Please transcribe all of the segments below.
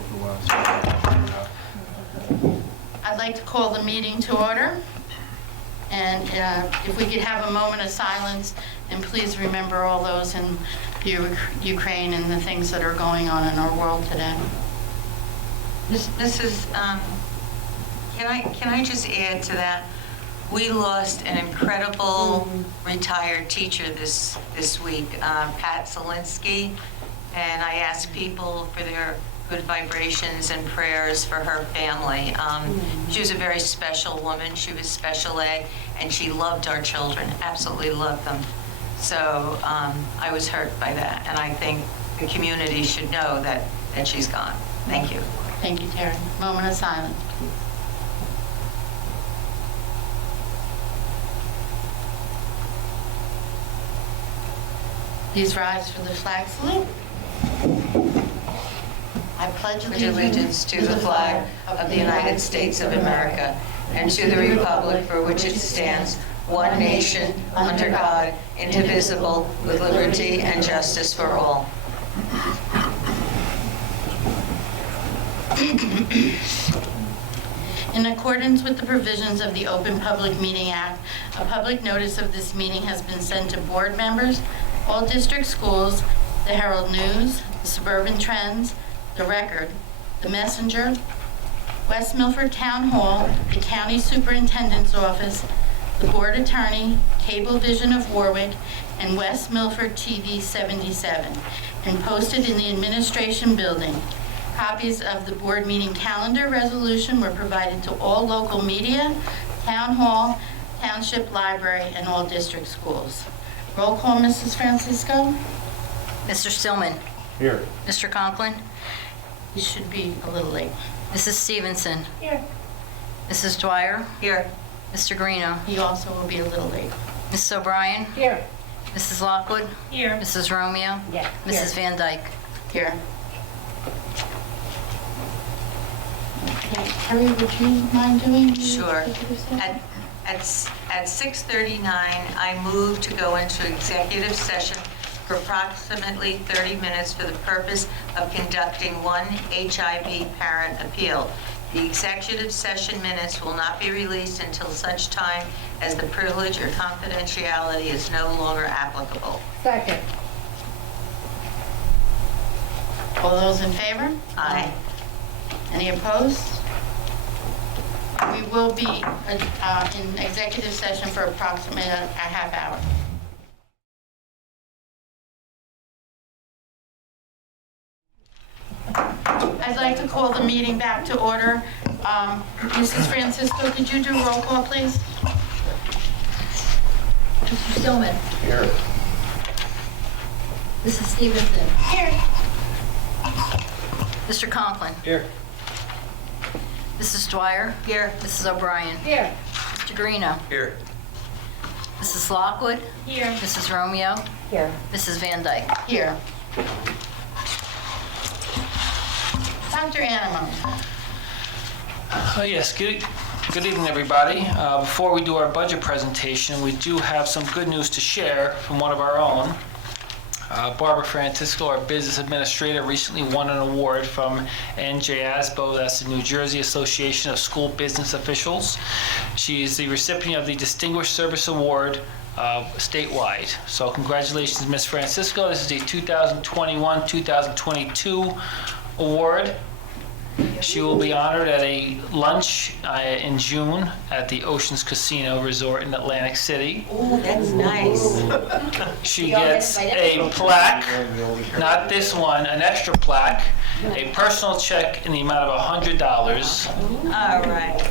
off the well. I'd like to call the meeting to order. And if we could have a moment of silence, and please remember all those in Ukraine and the things that are going on in our world today. Can I just add to that? We lost an incredible retired teacher this week, Pat Zelinsky, and I asked people for their good vibrations and prayers for her family. She was a very special woman. She was special ed, and she loved our children, absolutely loved them. So I was hurt by that, and I think the community should know that she's gone. Thank you. Thank you, Terry. Moment of silence. Please rise for the flag salute. I pledge Allegiance to the flag of the United States of America and to the republic for which it stands, one nation, under God, indivisible, with liberty and justice for all. In accordance with the provisions of the Open Public Meeting Act, a public notice of this meeting has been sent to board members, all district schools, the Herald News, the Suburban Trends, the Record, the Messenger, West Milford Town Hall, the County Superintendent's Office, the Board Attorney, Cablevision of Warwick, and West Milford TV 77, and posted in the Administration Building. Copies of the board meeting calendar resolution were provided to all local media, Town Hall, Township Library, and all district schools. Roll call, Mrs. Francisco. Mr. Stillman. Here. Mr. Conklin. You should be a little late. Mrs. Stevenson. Here. Mrs. Dwyer. Here. Mr. Greeno. He also will be a little late. Mrs. O'Brien. Here. Mrs. Lockwood. Here. Mrs. Romeo. Yeah. Mrs. Van Dyke. Here. Okay, Terry, would you mind doing the Sure. executive session? At 6:39, I move to go into executive session for approximately 30 minutes for the purpose of conducting one HIV parent appeal. The executive session minutes will not be released until such time as the privilege or confidentiality is no longer applicable. Second. All those in favor? Aye. Any opposed? We will be in executive session for approximately a half hour. I'd like to call the meeting back to order. Mrs. Francisco, could you do roll call, please? Mr. Stillman. Here. Mrs. Stevenson. Here. Mr. Conklin. Here. Mrs. Dwyer. Here. Mrs. O'Brien. Here. Mr. Greeno. Here. Mrs. Lockwood. Here. Mrs. Romeo. Here. Mrs. Van Dyke. Here. Dr. Animo. Yes, good evening, everybody. Before we do our budget presentation, we do have some good news to share from one of our own. Barbara Francisco, our business administrator, recently won an award from NJASBO, that's the New Jersey Association of School Business Officials. She is the recipient of the Distinguished Service Award statewide. So congratulations, Ms. Francisco. This is the 2021-2022 award. She will be honored at a lunch in June at the Oceans Casino Resort in Atlantic City. Ooh, that's nice. She gets a plaque, not this one, an extra plaque, a personal check in the amount of $100, All right.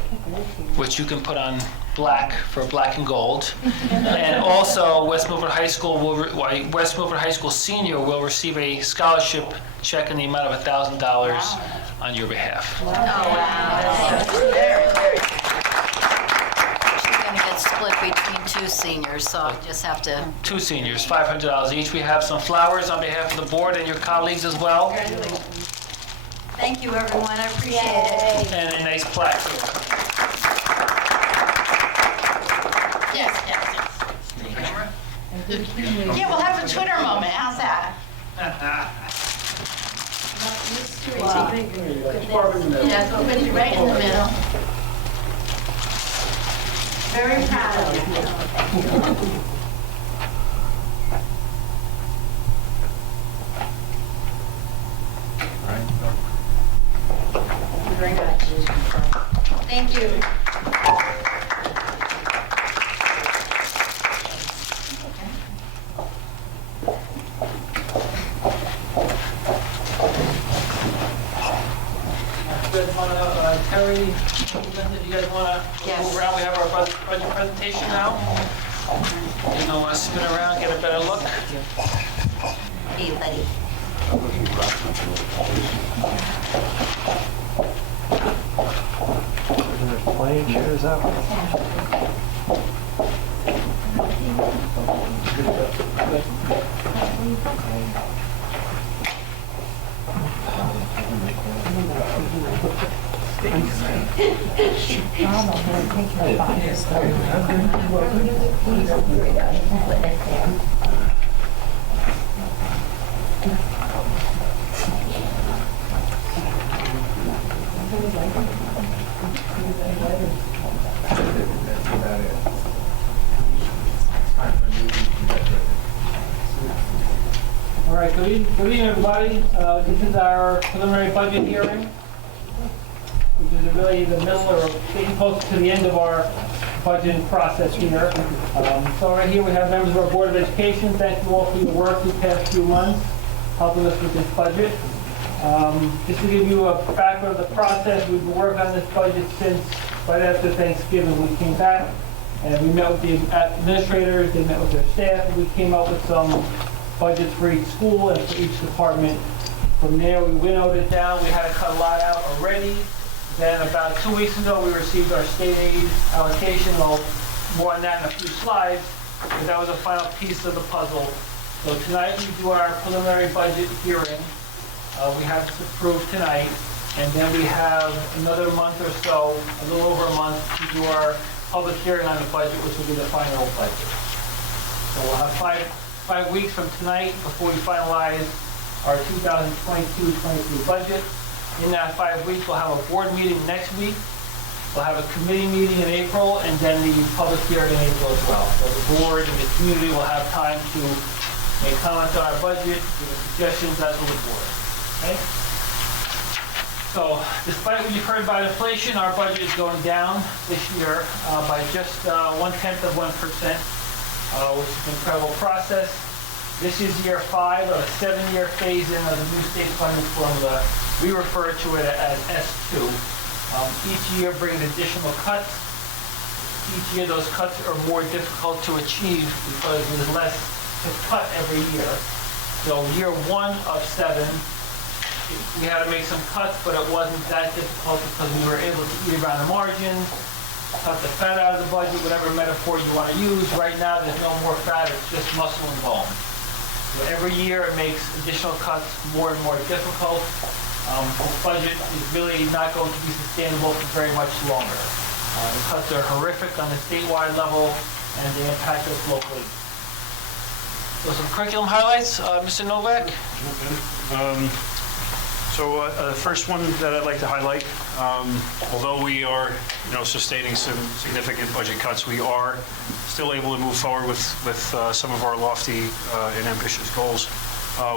which you can put on black for black and gold. And also, West Milford High School senior will receive a scholarship check in the amount of $1,000 on your behalf. Oh, wow. She's going to get split between two seniors, so I just have to... Two seniors, $500 each. We have some flowers on behalf of the board and your colleagues as well, Thank you, everyone. I appreciate it. and a nice plaque. Yes. Yeah, we'll have a Twitter moment. How's that? Yes, we'll put you right in the middle. Very proud of you. Thank you. You guys want to, Terry, you guys want to Yes. move around? We have our budget presentation now. You know, spin around, get a better look. Hey, buddy. Plenty chairs up. All right, good evening, everybody. This is our preliminary budget hearing, which is really the middle or getting close to the end of our budgeting process here. So right here we have members of our Board of Education. Thank you all for your work these past few months, helping us with this budget. Just to give you a background of the process, we've been working on this budget since right after Thanksgiving. We came back and we met with the administrators, they met with their staff, and we came up with some budgets for each school and for each department. From there, we winnowed it down. We had to cut a lot out already. Then about 2 weeks ago, we received our state aid allocation. I'll more on that in a few slides, but that was the final piece of the puzzle. So tonight, we do our preliminary budget hearing. We have this approved tonight, and then we have another month or so, a little over a month, to do our public hearing on the budget, which will be the final budget. So we'll have five weeks from tonight before we finalize our 2022-23 budget. In that 5 weeks, we'll have a board meeting next week. We'll have a committee meeting in April, and then the public hearing in April as well. So the board and the community will have time to make comments on our budget, give suggestions as will the board. Okay? So despite what you've heard about inflation, our budget is going down this year by just 0.1%. Which is an incredible process. This is year 5 of a 7-year phase-in of the new state funding formula. We refer to it as S2. Each year brings additional cuts. Each year those cuts are more difficult to achieve because there's less to cut every year. So year 1 of 7, we had to make some cuts, but it wasn't that difficult because we were able to eat around the margins, cut the fat out of the budget, whatever metaphor you want to use. Right now, there's no more fat, it's just muscle and bone. So every year, it makes additional cuts more and more difficult. This budget is really not going to be sustainable for very much longer. The cuts are horrific on the statewide level, and they impact us locally. So some curriculum highlights, Mr. Novak? So the first one that I'd like to highlight, although we are, sustaining some significant budget cuts, we are still able to move forward with some of our lofty and ambitious goals.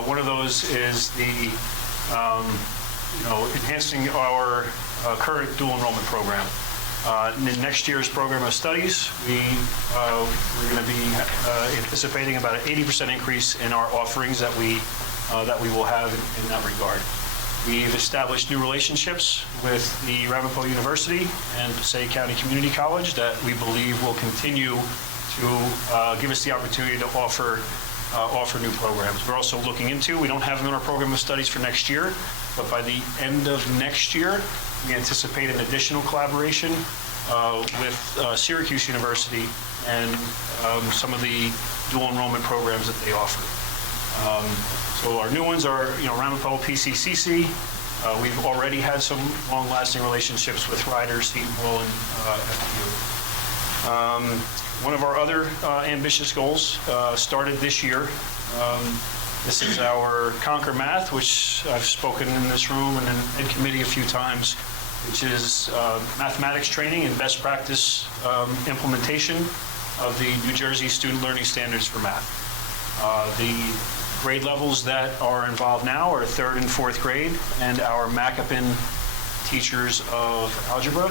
One of those is the, enhancing our current dual enrollment program. In next year's program of studies, we're going to be anticipating about an 80% increase in our offerings that we will have in that regard. We've established new relationships with the Ramapo University and Passaic County Community College that we believe will continue to give us the opportunity to offer new programs. We're also looking into, we don't have them in our program of studies for next year, but by the end of next year, we anticipate an additional collaboration with Syracuse University and some of the dual enrollment programs that they offer. So our new ones are, Ramapo, PCCC. We've already had some long-lasting relationships with Ryder, Seton Hall, and FPU. One of our other ambitious goals started this year. This is our Conquer Math, which I've spoken in this room and in committee a few times, which is mathematics training and best practice implementation of the New Jersey Student Learning Standards for Math. The grade levels that are involved now are 3rd and 4th grade, and our Macapin teachers of algebra.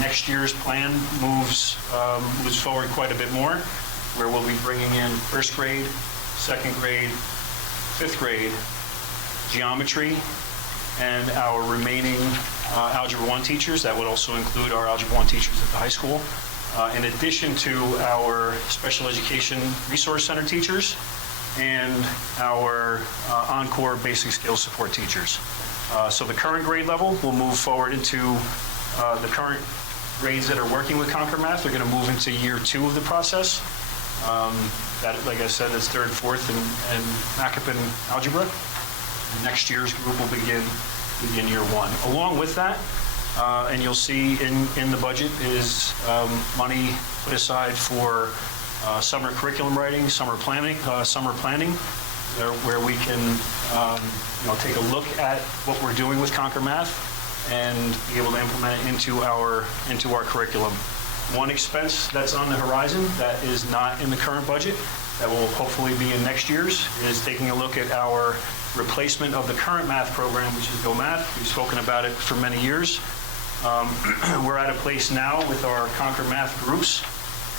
Next year's plan moves forward quite a bit more, where we'll be bringing in 1st grade, 2nd grade, 5th grade, geometry, and our remaining Algebra 1 teachers. That would also include our Algebra 1 teachers at the high school, in addition to our Special Education Resource Center teachers and our Encore Basic Skills Support teachers. So the current grade level will move forward into the current grades that are working with Conquer Math. They're going to move into year 2 of the process. That, like I said, is 3rd, 4th, and Macapin algebra. And next year's group will begin year 1. Along with that, and you'll see in the budget is money put aside for summer curriculum writing, summer planning, where we can take a look at what we're doing with Conquer Math and be able to implement it into our curriculum. One expense that's on the horizon that is not in the current budget, that will hopefully be in next year's, is taking a look at our replacement of the current math program, which is Go Math. We've spoken about it for many years. We're at a place now with our Conquer Math groups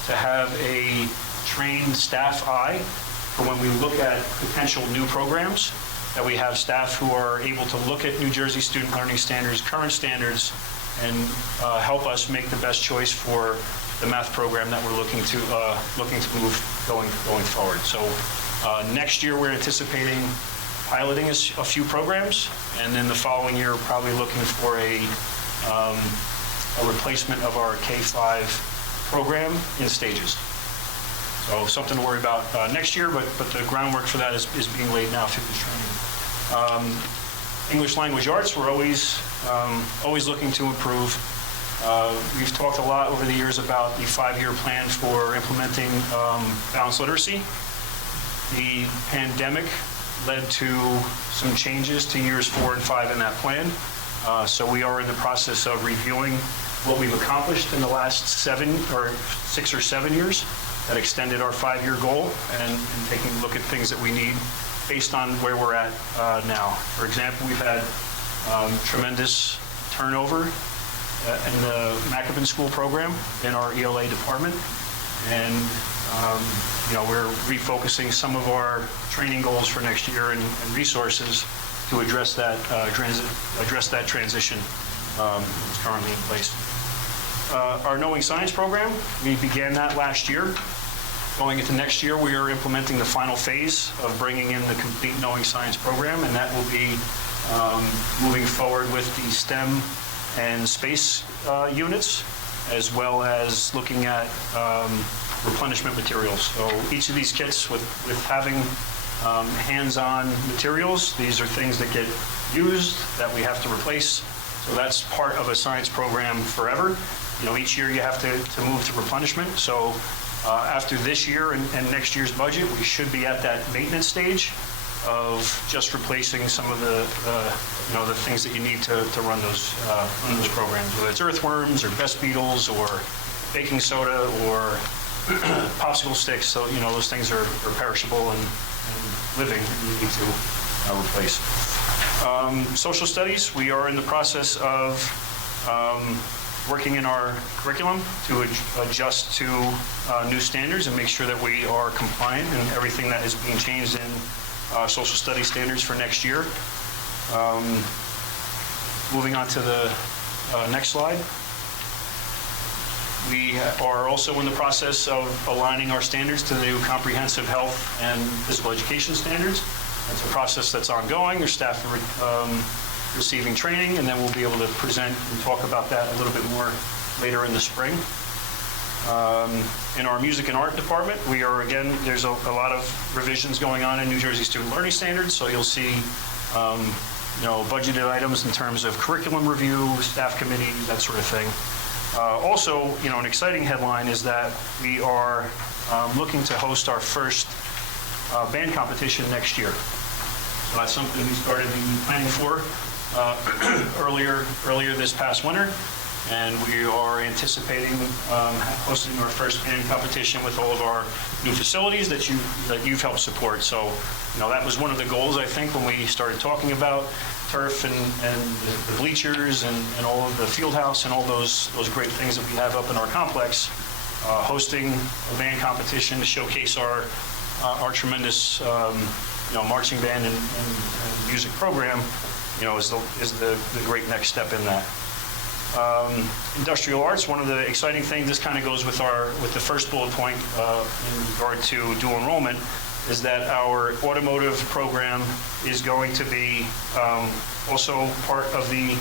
to have a trained staff eye for when we look at potential new programs, that we have staff who are able to look at New Jersey Student Learning Standards, current standards, and help us make the best choice for the math program that we're looking to move going forward. So next year we're anticipating piloting a few programs, and then the following year probably looking for a replacement of our K-5 program in stages. So something to worry about next year, but the groundwork for that is being laid now through this training. English language arts, we're always looking to improve. We've talked a lot over the years about the 5-year plan for implementing balanced literacy. The pandemic led to some changes to years 4 and 5 in that plan. So we are in the process of reviewing what we've accomplished in the last 6 or 7 years that extended our 5-year goal, and taking a look at things that we need based on where we're at now. For example, we've had tremendous turnover in the Macapin School program in our ELA department, and we're refocusing some of our training goals for next year and resources to address that transition that's currently in place. Our Knowing Science program, we began that last year. Going into next year, we are implementing the final phase of bringing in the complete Knowing Science program, and that will be moving forward with the STEM and space units, as well as looking at replenishment materials. So each of these kits with having hands-on materials, these are things that get used that we have to replace. So that's part of a science program forever. Each year you have to move to replenishment. So after this year and next year's budget, we should be at that maintenance stage of just replacing some of the things that you need to run those programs, whether it's earthworms or best beetles or baking soda or popsicle sticks. So those things are perishable and living, and you need to replace. Social studies, we are in the process of working in our curriculum to adjust to new standards and make sure that we are compliant in everything that is being changed in social studies standards for next year. Moving on to the next slide. We are also in the process of aligning our standards to the new comprehensive health and physical education standards. That's a process that's ongoing. Our staff are receiving training, and then we'll be able to present and talk about that a little bit more later in the spring. In our music and art department, there's a lot of revisions going on in New Jersey Student Learning Standards, so you'll see budgeted items in terms of curriculum review, staff committees, that sort of thing. Also, an exciting headline is that we are looking to host our first band competition next year. So that's something we started planning for earlier this past winter, and we are anticipating hosting our first band competition with all of our new facilities that you've helped support. So, that was one of the goals, I think, when we started talking about turf and the bleachers and all of the field house and all those great things that we have up in our complex. Hosting a band competition to showcase our tremendous marching band and music program, is the great next step in that. Industrial arts, one of the exciting things, this kind of goes with the first bullet point in regard to dual enrollment, is that our automotive program is going to be also part of the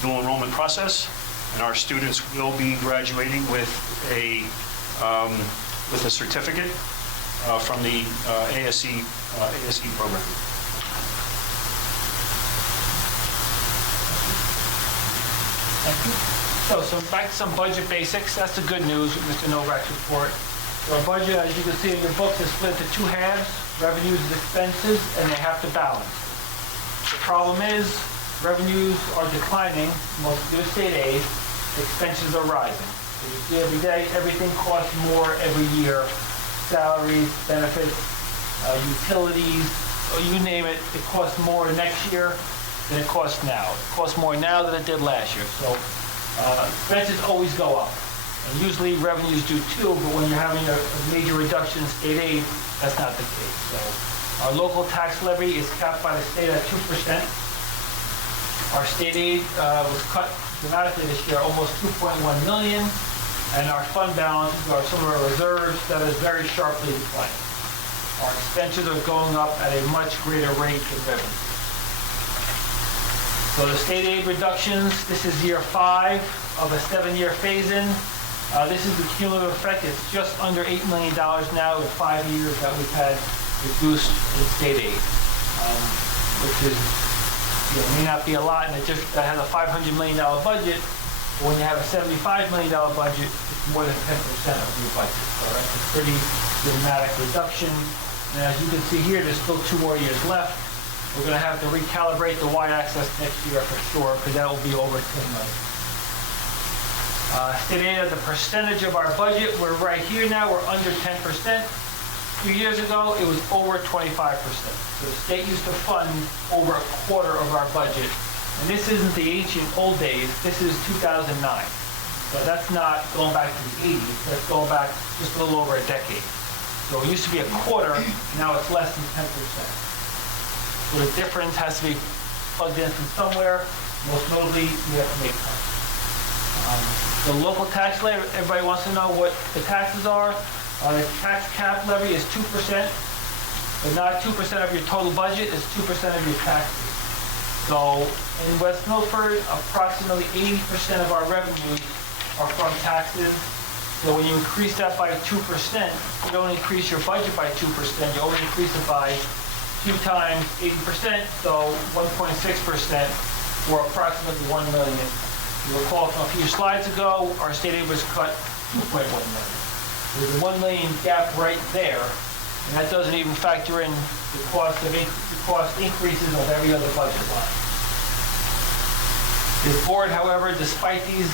dual enrollment process, and our students will be graduating with a certificate from the ASE program. Thank you. So back to some budget basics. That's the good news with Mr. Novak's report. So our budget, as you can see in your books, is split into two halves, revenues and expenses, and they have to balance. The problem is revenues are declining, mostly due to state aid, expenses are rising. So you see every day, everything costs more every year. Salaries, benefits, utilities, you name it, it costs more next year than it costs now. It costs more now than it did last year. So expenses always go up. And usually revenues do too, but when you're having a major reduction in state aid, that's not the case. So our local tax levy is capped by the state at 2%. Our state aid was cut dramatically this year, almost $2.1 million, and our fund balance, or some of our reserves, that is very sharply declining. Our expenses are going up at a much greater rate than revenue. So the state aid reductions, this is year 5 of a 7-year phase-in. This is the cumulative effect. It's just under $8 million now in 5 years that we've had reduced in state aid, which is, may not be a lot, and that has a $500 million budget. But when you have a $75 million budget, it's more than 10% of your budget. So that's a pretty dramatic reduction. And as you can see here, there's still 2 more years left. We're going to have to recalibrate the y-axis next year for sure, because that will be over $10 million. State aid as a percentage of our budget, we're right here now, we're under 10%. A few years ago, it was over 25%. So the state used to fund over a quarter of our budget. And this isn't the ancient old days, this is 2009. So that's not going back to the 80s, that's going back just a little over a decade. So it used to be a quarter, now it's less than 10%. So the difference has to be plugged in from somewhere. Most notably, we have to make cuts. The local tax levy, everybody wants to know what the taxes are. The tax cap levy is 2%, but not 2% of your total budget, it's 2% of your taxes. So in West Milford, approximately 80% of our revenues are from taxes. So when you increase that by 2%, you don't increase your budget by 2%, you only increase it by 2 times 80%, so 1.6%, or approximately $1 million. You recall from a few slides ago, our state aid was cut $2.1 million. There's a $1 million gap right there, and that doesn't even factor in the cost increases of every other budget line. This board, however, despite these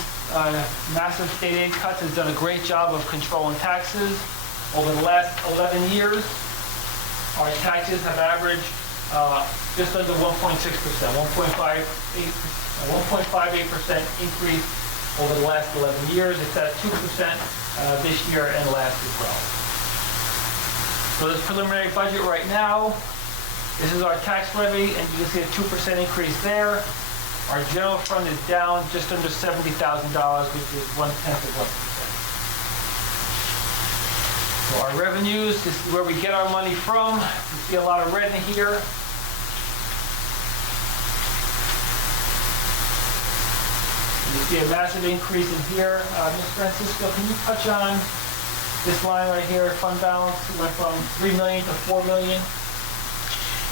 massive state aid cuts, has done a great job of controlling taxes. Over the last 11 years, our taxes have averaged just under 1.6%, 1.58% increase over the last 11 years. It's at 2% this year and last as well. So this preliminary budget right now, this is our tax levy, and you can see a 2% increase there. Our general fund is down just under $70,000, which is 0.1%. So our revenues, this is where we get our money from. You see a lot of red in here. You see a massive increase in here. Ms. Francisco, can you touch on this line right here, fund balance? It went from $3 million to $4 million.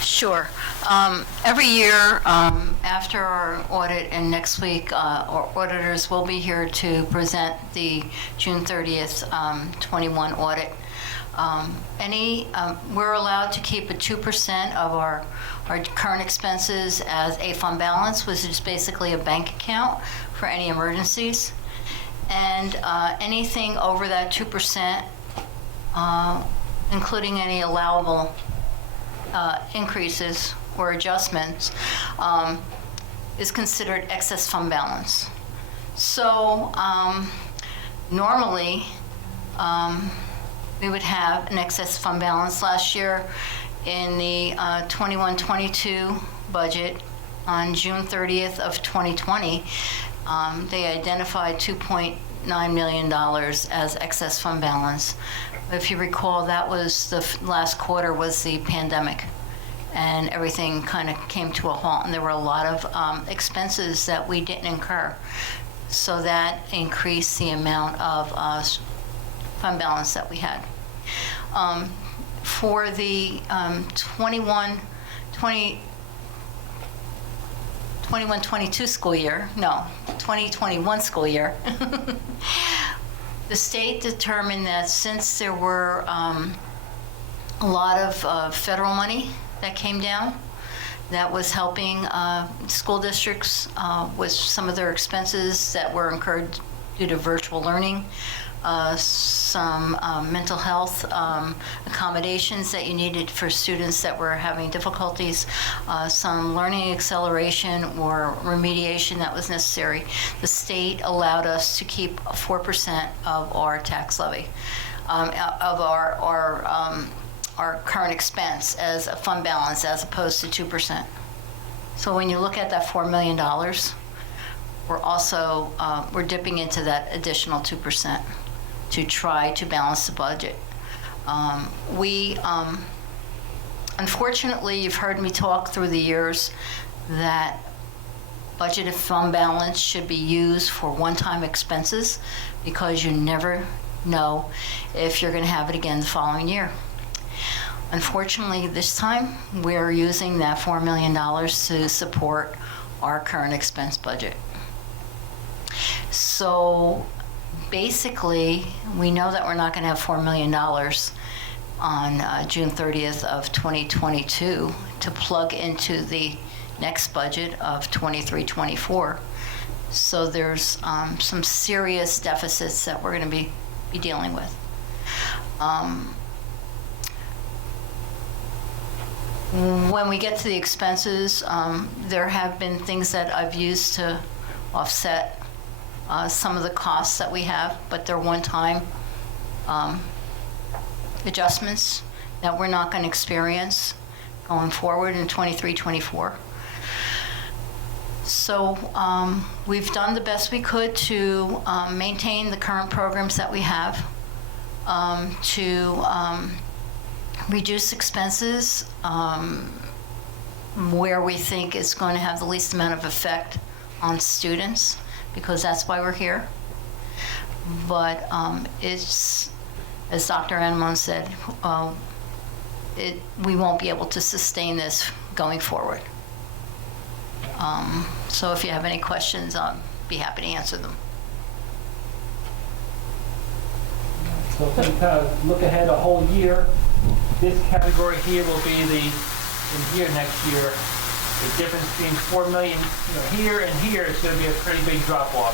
Sure. Every year after our audit, and next week our auditors will be here to present the June 30th 21 audit. We're allowed to keep a 2% of our current expenses as a fund balance, which is basically a bank account for any emergencies. And anything over that 2%, including any allowable increases or adjustments, is considered excess fund balance. So normally, we would have an excess fund balance. Last year in the 21-22 budget on June 30th of 2020, they identified $2.9 million as excess fund balance. If you recall, that was the last quarter was the pandemic, and everything kind of came to a halt, and there were a lot of expenses that we didn't incur. So that increased the amount of fund balance that we had. For the 21-22 school year, no, 2021 school year, the state determined that since there were a lot of federal money that came down, that was helping school districts with some of their expenses that were incurred due to virtual learning, some mental health accommodations that you needed for students that were having difficulties, some learning acceleration or remediation that was necessary. The state allowed us to keep 4% of our tax levy, of our current expense as a fund balance, as opposed to 2%. So when you look at that $4 million, we're also we're dipping into that additional 2% to try to balance the budget. We unfortunately, you've heard me talk through the years that budgeted fund balance should be used for one-time expenses, because you never know if you're going to have it again the following year. Unfortunately, this time, we're using that $4 million to support our current expense budget. So basically, we know that we're not going to have $4 million on June 30th of 2022 to plug into the next budget of 23-24. So there's some serious deficits that we're going to be dealing with. When we get to the expenses, there have been things that I've used to offset some of the costs that we have, but they're one-time adjustments that we're not going to experience going forward in 23-24. So we've done the best we could to maintain the current programs that we have, to reduce expenses where we think it's going to have the least amount of effect on students, because that's why we're here. But it's, as Dr. Anemone said, we won't be able to sustain this going forward. So if you have any questions, I'll be happy to answer them. So if we kind of look ahead a whole year, this category here will be in here next year. The difference between 4 million here and here is going to be a pretty big drop off.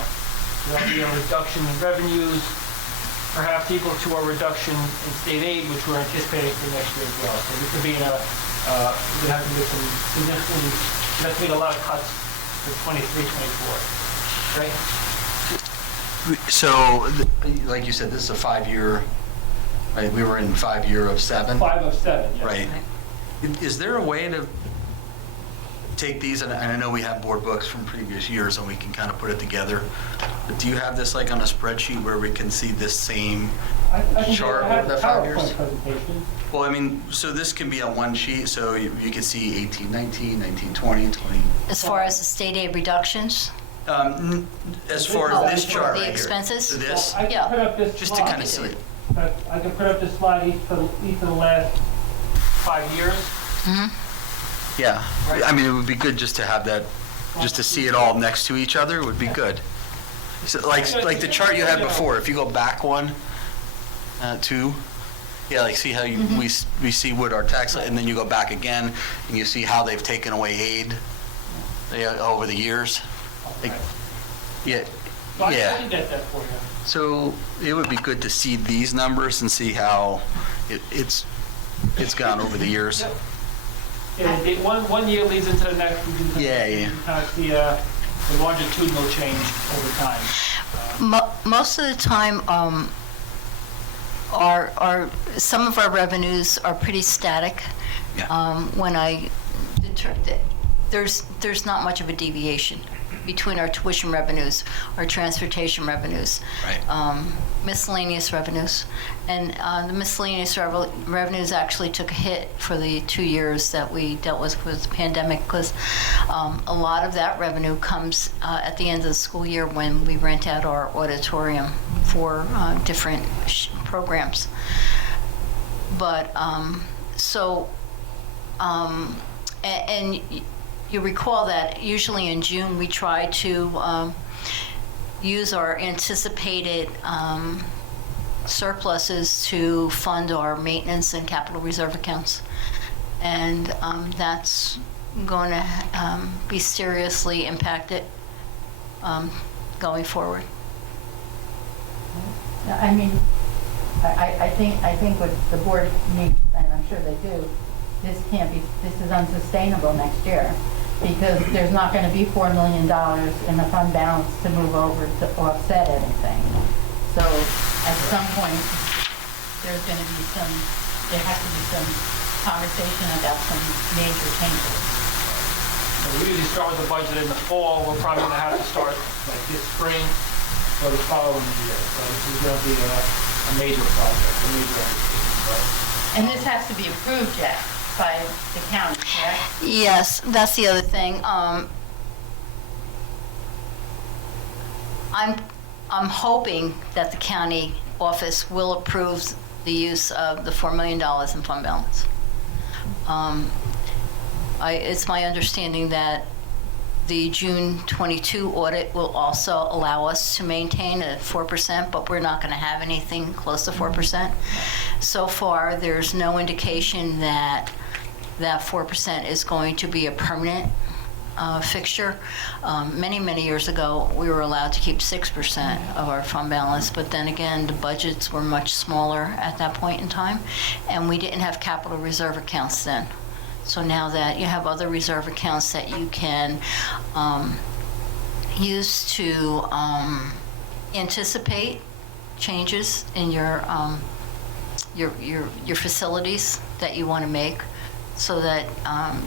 There'll be a reduction in revenues, perhaps equal to a reduction in state aid, which we're anticipating for next year as well. So we could be in we have to make some significant, we have to make a lot of cuts for 23-24. Right? So, like you said, this is a 5-year, right? We were in 5 year of 7. 5 of 7, yes. Right. Is there a way to take these, and I know we have board books from previous years and we can kind of put it together, but do you have this like on a spreadsheet where we can see this same chart over the 5 years? Presentation. Well, I mean, so this can be on one sheet, so you can see 18, 19, 19, 20, 20. As far as the state aid reductions, As far as this chart the right here. expenses? So this, I can put up this just to slide. kind of see it. I can put up this slide each of the last 5 years. Yeah, I mean, it would be good just to have that, just to see it all next to each other would be good. So like the chart you had before, if you go back 1, 2, Yeah, like see how we see what our tax, and then you go back again and you see how they've taken away aid over the years. Like, yeah, So I yeah. can get that for you. So it would be good to see these numbers and see how it's gone over the years. Yep. Yeah, one year leads into the next. We can Yeah. kind of see the longitudinal change over time. Most of the time, some of our revenues are pretty static. Yeah. When there's not much of a deviation between our tuition revenues, our transportation revenues, Right. Miscellaneous revenues. And the miscellaneous revenues actually took a hit for the 2 years that we dealt with the pandemic, because a lot of that revenue comes at the end of the school year when we rent out our auditorium for different programs. But and you recall that usually in June we try to use our anticipated surpluses to fund our maintenance and capital reserve accounts. And that's going to be seriously impacted going forward. I mean, I think what the board needs, and I'm sure they do, this is unsustainable next year, because there's not going to be $4 million in the fund balance to move over to offset anything. So at some point, there has to be some conversation about some major changes. So we usually start with the budget in the fall. We're probably going to have to start like this spring or the following year. So this is going to be a major project, a major undertaking. And this has to be approved yet by the county, correct? Yes, that's the other thing. I'm hoping that the county office will approve the use of the $4 million in fund balance. It's my understanding that the June 22 audit will also allow us to maintain a 4%, but we're not going to have anything close to 4%. So far, there's no indication that that 4% is going to be a permanent fixture. Many years ago, we were allowed to keep 6% of our fund balance, but then again, the budgets were much smaller at that point in time, and we didn't have capital reserve accounts then. So now that you have other reserve accounts that you can use to anticipate changes in your facilities that you want to make, so that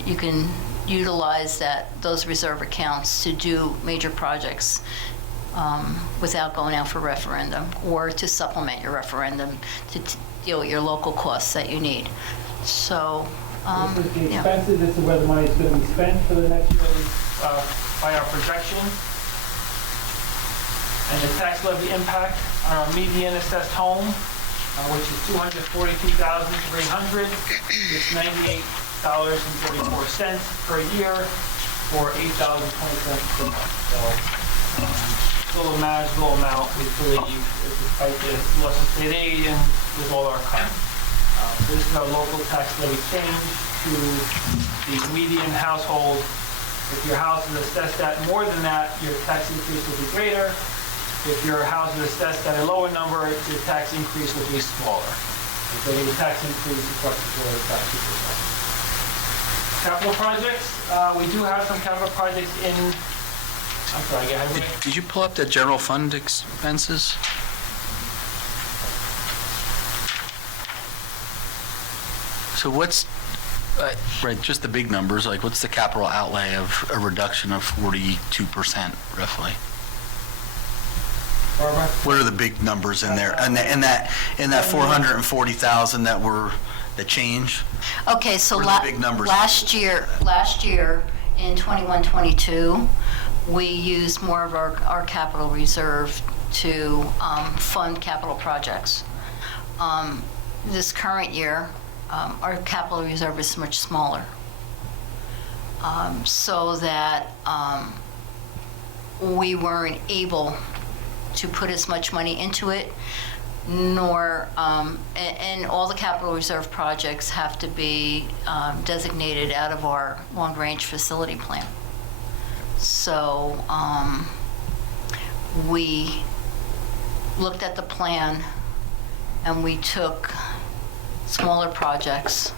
you can utilize those reserve accounts to do major projects without going out for referendum, or to supplement your referendum to deal with your local costs that you need. So. This is the expenses, this is where the money is going to be spent for the next year by our projection. And the tax levy impact on our median assessed home, which is $242,300. It's $98.34 per year, or $8.20 per month. So still a manageable amount, we believe, despite the loss of state aid and with all our cuts. This is our local tax levy change to the median household. If your house is assessed at more than that, your tax increase will be greater. If your house is assessed at a lower number, your tax increase will be smaller. And so the tax increase is approximately about 2%. Capital projects, we do have some capital projects in, I'm sorry, go ahead. Did you pull up the general fund expenses? So what's, right, just the big numbers, like what's the capital outlay of a reduction of 42% roughly? Barbara? What are the big numbers in there? And that 440,000 that change? Okay, so What are the big numbers? last year in 21-22, we used more of our capital reserve to fund capital projects. This current year, our capital reserve is much smaller, so that we weren't able to put as much money into it nor, and all the capital reserve projects have to be designated out of our long-range facility plan. So we looked at the plan and we took smaller projects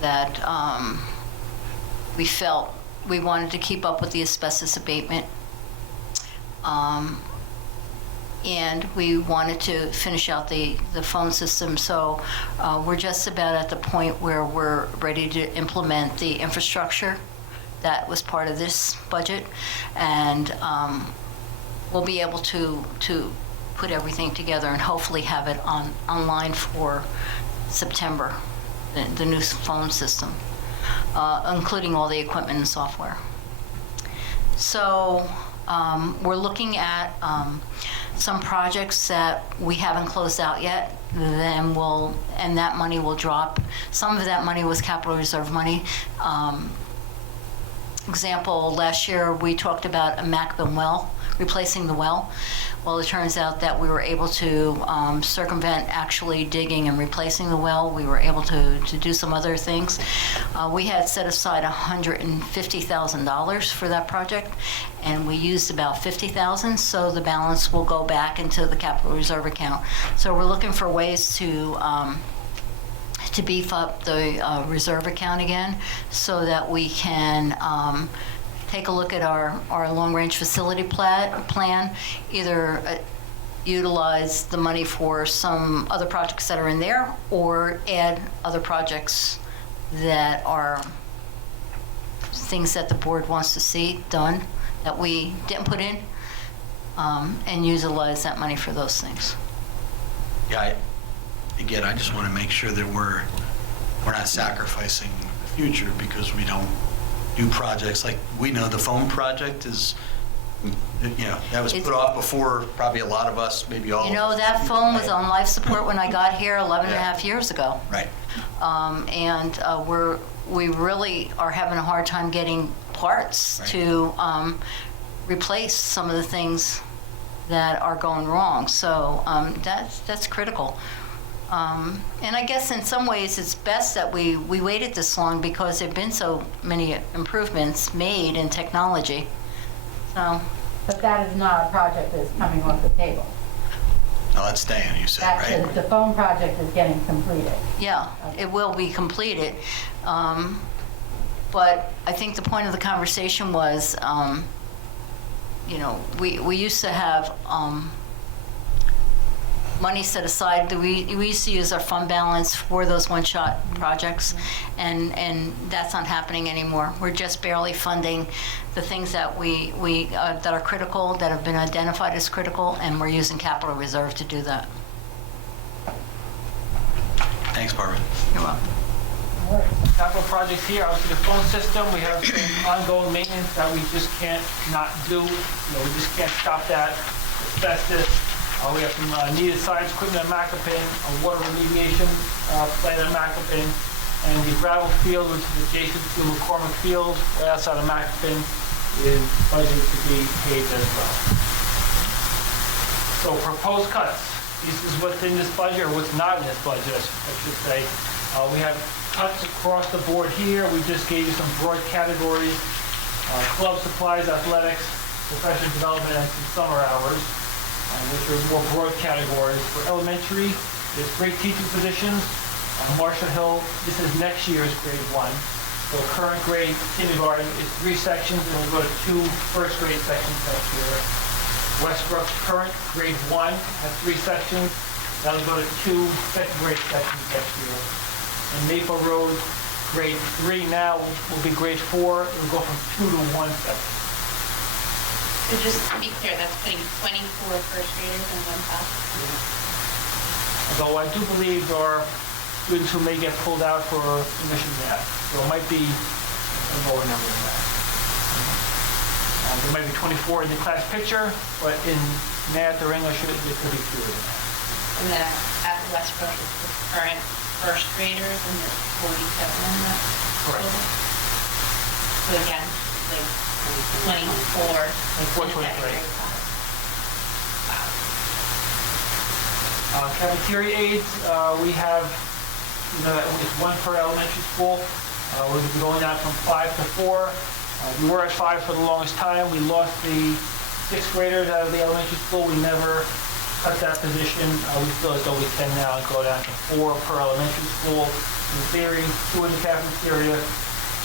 that we felt we wanted to keep up with the asbestos abatement. And we wanted to finish out the phone system. So we're just about at the point where we're ready to implement the infrastructure that was part of this budget. And we'll be able to put everything together and hopefully have it online for September, the new phone system, including all the equipment and software. So we're looking at some projects that we haven't closed out yet, and that money will drop. Some of that money was capital reserve money. Example, last year we talked about a Macbeth well, replacing the well. Well, it turns out that we were able to circumvent actually digging and replacing the well. We were able to do some other things. We had set aside $150,000 for that project, and we used about $50,000, so the balance will go back into the capital reserve account. So we're looking for ways to beef up the reserve account again so that we can take a look at our long-range facility plan, either utilize the money for some other projects that are in there or add other projects that are things that the board wants to see done that we didn't put in, and utilize that money for those things. Yeah, again, I just want to make sure that we're not sacrificing the future because we don't do projects like, we know the phone project is, that was put off before probably a lot of us, maybe all of us. That phone was on life support when I got here 11 and a Yeah. half years ago. Right. And we really are having a hard time getting parts Right. to replace some of the things that are going wrong. So that's critical. And I guess in some ways it's best that we waited this long because there have been so many improvements made in technology. So, But that is not a project that's coming off the table. No, that's staying, you said, right? The phone project is getting completed. yeah, it will be completed. But I think the point of the conversation was, we used to have money set aside. We used to use our fund balance for those one-shot projects, and that's not happening anymore. We're just barely funding the things that that are critical, that have been identified as critical, and we're using capital reserve to do that. Thanks, Barbara. You're welcome. Capital projects here, obviously the phone system, we have some ongoing maintenance that we just can't not do. We just can't stop that. Asbestos. We have some needed science equipment at Macapin, a water remediation plant at Macapin, and the gravel field, which is adjacent to McCormick Field, right outside of Macapin, is budgeted to be paved as well. So proposed cuts. This is what's in this budget, or what's not in this budget, I should say. We have cuts across the board here. We just gave you some broad categories: club supplies, athletics, professional development, and some summer hours, which are more broad categories. For elementary, there's grade teaching positions. Marshall Hill, this is next year's grade 1. So current grade kindergarten is 3 sections, and we'll go to 2 first grade sections next year. Westbrook's current grade 1 has 3 sections. That'll go to 2 second grade sections next year. And Maple Road, grade 3 now will be grade 4. It'll go from 2 to 1 section. So just to be clear, that's putting 24 first graders in one class? Although I do believe there are students who may get pulled out for English and math, so it might be a lower number than that. There might be 24 in the class picture, but in math or English, it could be fewer than that. And then at Westbrook, it's the current first graders, and there's 47 in that. Correct. So again, like 24. 24, 23. Cafeteria aides, we have, it's one per elementary school. We're gonna be going down from 5 to 4. We were at 5 for the longest time. We lost the 6th graders out of the elementary school. We never cut that position. We feel as though we can now go down to 4 per elementary school. In theory, 2 in the cafeteria,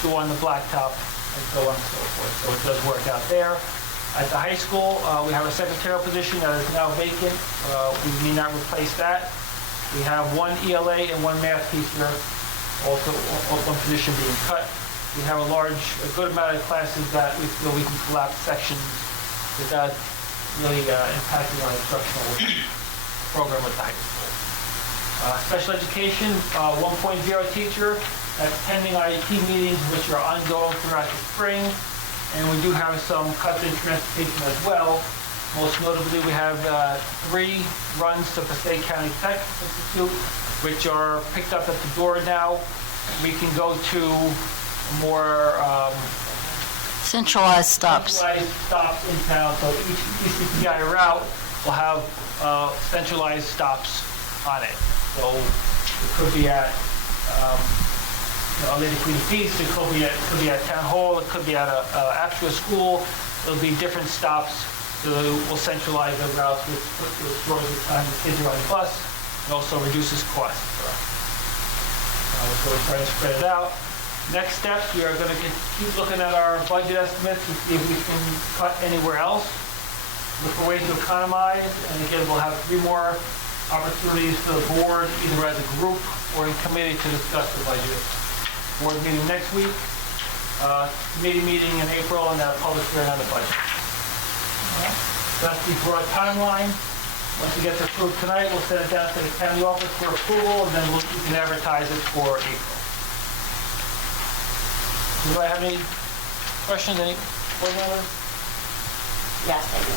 2 on the blacktop, and so on and so forth. So it does work out there. At the high school, we have a secretarial position that is now vacant. We may not replace that. We have 1 ELA and 1 math teacher, also one position being cut. We have a good amount of classes that we feel we can collapse sections without really impacting our instructional program at the high school. Special education, 1.0 teacher, that's pending IEP meetings, which are ongoing throughout the spring. And we do have some cuts in transportation as well. Most notably, we have 3 runs to Passaic County Tech Institute, which are picked up at the door now. We can go to more Centralized stops. centralized stops in town, so each ECPI route will have centralized stops on it. So it could be at Lady Queen of Peace, it could be at Town Hall, it could be at a actual school. There'll be different stops, so we'll centralize the routes, which shortens the time the kids are on the bus, and also reduces costs for us. So we're trying to spread it out. Next steps, we are going to keep looking at our budget estimates to see if we can cut anywhere else, look for ways to economize, and again, we'll have 3 more opportunities for the board, either as a group or in committee, to discuss the budget. Board meeting next week, committee meeting in April, and then a public hearing on the budget. That's the broad timeline. Once it gets approved tonight, we'll send it down to the county office for approval, and then we can advertise it for April. Do I have any questions, any board members? Yes, I do.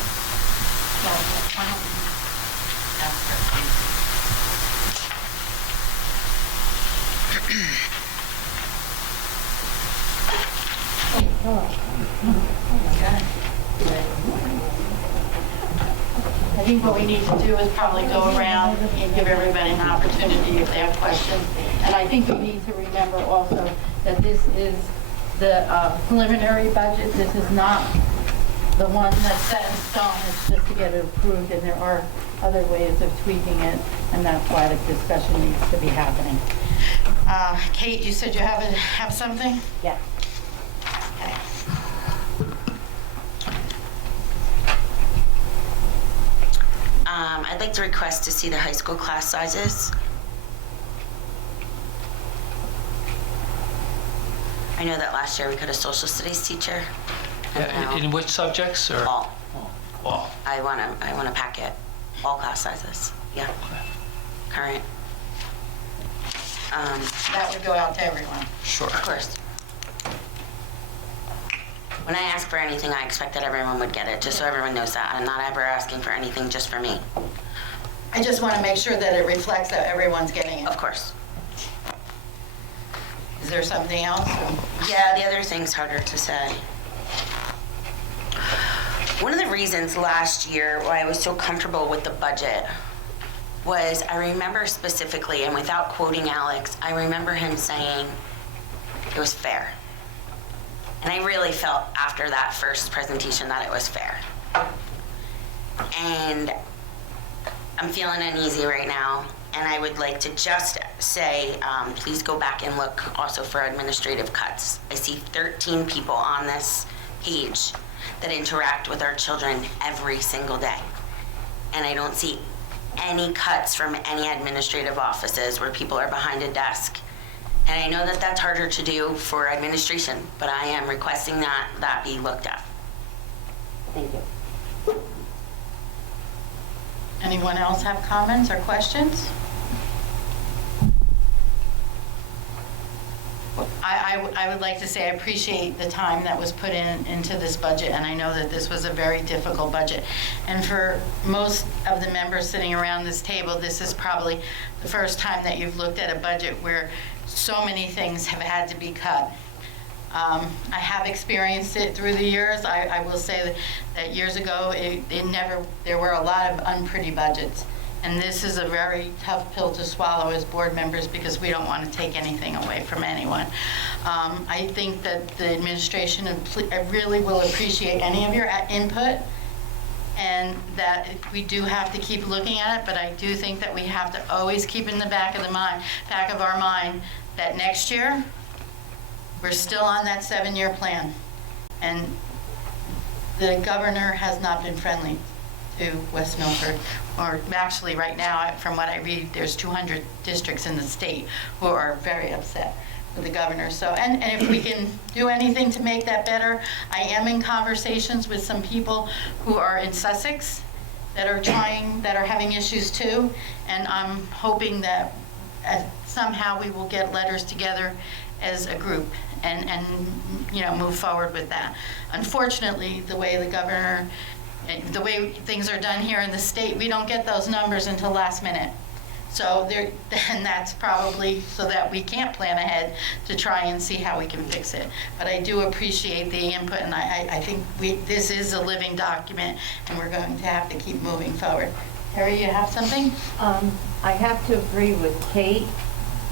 I think what we need to do is probably go around and give everybody an opportunity if they have questions. And I think we need to remember also that this is the preliminary budget. This is not the one that's set in stone. It's just to get it approved, and there are other ways of tweaking it, and that's why the discussion needs to be happening. Kate, you said you have something? Yes. Okay. I'd like to request to see the high school class sizes. I know that last year we got a social studies teacher. and now In which subjects, or? All. All. I want a packet, all class sizes, yeah. Current. That would go out to everyone. Sure. Of course. When I ask for anything, I expect that everyone would get it, just so everyone knows that. I'm not ever asking for anything just for me. I just want to make sure that it reflects that everyone's getting it. Of course. Is there something else? Yeah, the other thing's harder to say. One of the reasons last year why I was so comfortable with the budget was I remember specifically, and without quoting Alex, I remember him saying it was fair. And I really felt after that first presentation that it was fair. And I'm feeling uneasy right now, and I would like to just say, please go back and look also for administrative cuts. I see 13 people on this page that interact with our children every single day. And I don't see any cuts from any administrative offices where people are behind a desk. And I know that that's harder to do for administration, but I am requesting that that be looked at. Thank you. Anyone else have comments or questions? I would like to say I appreciate the time that was put into this budget, and I know that this was a very difficult budget. And for most of the members sitting around this table, this is probably the first time that you've looked at a budget where so many things have had to be cut. I have experienced it through the years. I will say that years ago, there were a lot of unpretty budgets. And this is a very tough pill to swallow as board members because we don't want to take anything away from anyone. I think that the administration really will appreciate any of your input, and that we do have to keep looking at it, but I do think that we have to always keep in the back of our mind that next year, we're still on that 7-year plan. And the governor has not been friendly to West Milford, or actually right now, from what I read, there's 200 districts in the state who are very upset with the governor. So, and if we can do anything to make that better, I am in conversations with some people who are in Sussex that are having issues too, and I'm hoping that somehow we will get letters together as a group and move forward with that. Unfortunately, the way the governor, the way things are done here in the state, we don't get those numbers until last minute. So and that's probably so that we can't plan ahead to try and see how we can fix it. But I do appreciate the input, and I think this is a living document, and we're going to have to keep moving forward. Harry, you have something? I have to agree with Kate.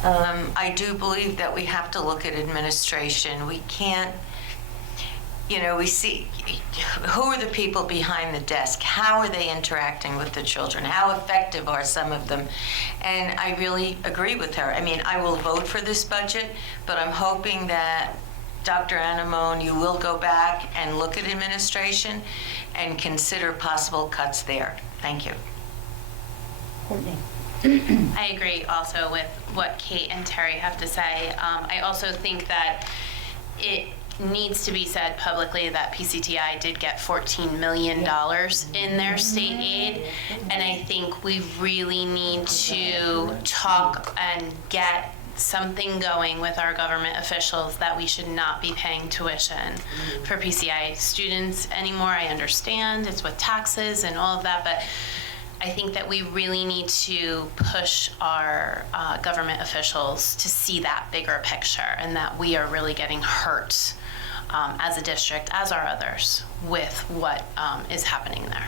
I do believe that we have to look at administration. We can't, we see who are the people behind the desk? How are they interacting with the children? How effective are some of them? And I really agree with her. I mean, I will vote for this budget, but I'm hoping that Dr. Anamone, you will go back and look at administration and consider possible cuts there. Thank you. Courtney. I agree also with what Kate and Terry have to say. I also think that it needs to be said publicly that PCTI did get $14 million in their state aid, and I think we really need to talk and get something going with our government officials that we should not be paying tuition for PCI students anymore. I understand it's with taxes and all of that, but I think that we really need to push our government officials to see that bigger picture, and that we are really getting hurt as a district, as are others, with what is happening there.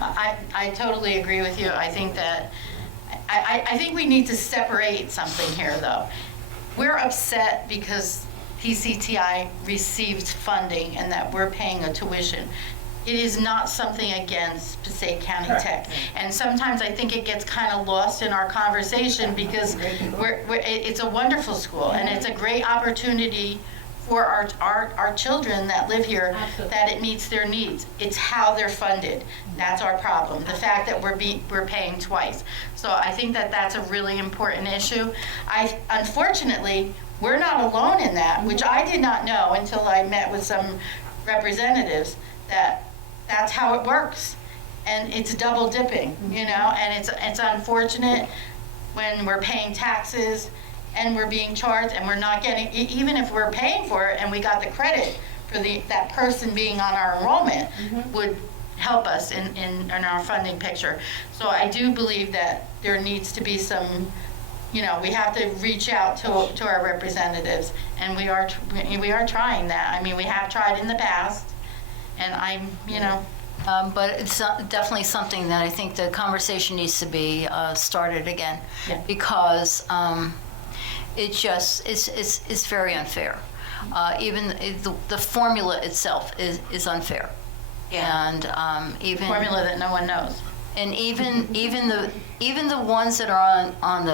I totally agree with you. I think that I think we need to separate something here, though. We're upset because PCTI received funding and that we're paying a tuition. It is not something against Passaic County Tech. And sometimes I think it gets kind of lost in our conversation because it's a wonderful school and it's a great opportunity for our children that live here, that it meets their needs. It's how they're funded. That's our problem. The fact that we're paying twice. So I think that that's a really important issue. Unfortunately, we're not alone in that, which I did not know until I met with some representatives, that's how it works. And it's double dipping, and it's unfortunate when we're paying taxes and we're being charged and we're not getting, even if we're paying for it and we got the credit for that person being on our enrollment, would help us in our funding picture. So I do believe that there needs to be some, we have to reach out to our representatives, and we are trying that. I mean, we have tried in the past, and But it's definitely something that I think the conversation needs to be started again, because it's very unfair. Even the formula itself is unfair. Yeah. And even formula that no one knows. And even the ones that are on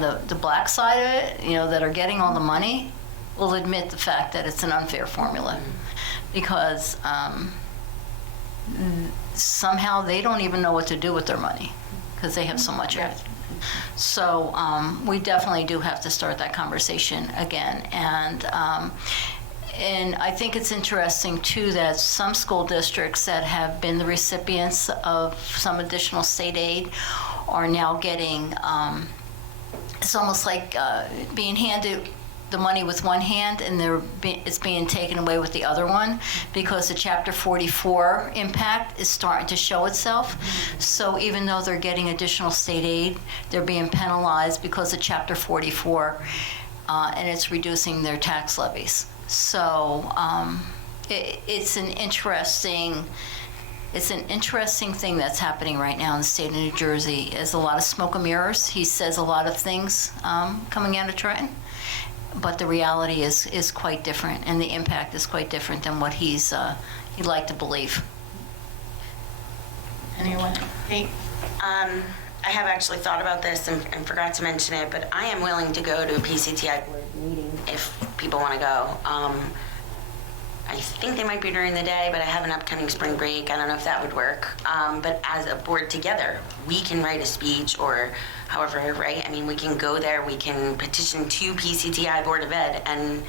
the black side of it, that are getting all the money, will admit the fact that it's an unfair formula, because somehow they don't even know what to do with their money because they have so much of it. So we definitely do have to start that conversation again. And I think it's interesting, too, that some school districts that have been the recipients of some additional state aid are now getting, it's almost like being handed the money with one hand and it's being taken away with the other one, because the Chapter 44 impact is starting to show itself. So even though they're getting additional state aid, they're being penalized because of Chapter 44, and it's reducing their tax levies. So it's an interesting It's an interesting thing that's happening right now in the state of New Jersey. There's a lot of smoke and mirrors. He says a lot of things coming out of Trenton, but the reality is quite different, and the impact is quite different than what he'd like to believe. Anyone? Kate? I have actually thought about this and forgot to mention it, but I am willing to go to a PCTI board meeting if people want to go. I think they might be during the day, but I have an upcoming spring break. I don't know if that would work. But as a board together, we can write a speech or however, right? I mean, we can go there, we can petition to PCTI Board of Ed, and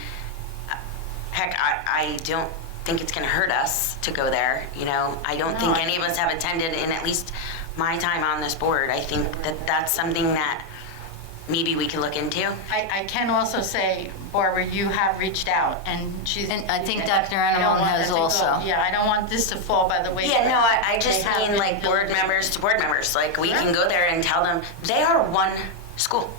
heck, I don't think it's going to hurt us to go there. You know, I don't think any of us have attended in at least my time on this board. I think that that's something that maybe we can look into. I can also say, Barbara, you have reached out, and she's... And I think Dr. Anamone has also. Yeah, I don't want this to fall by the wayside. Yeah, no, I just They have mean been like board diligent. members to board members. Like we can go there and tell them they are one school.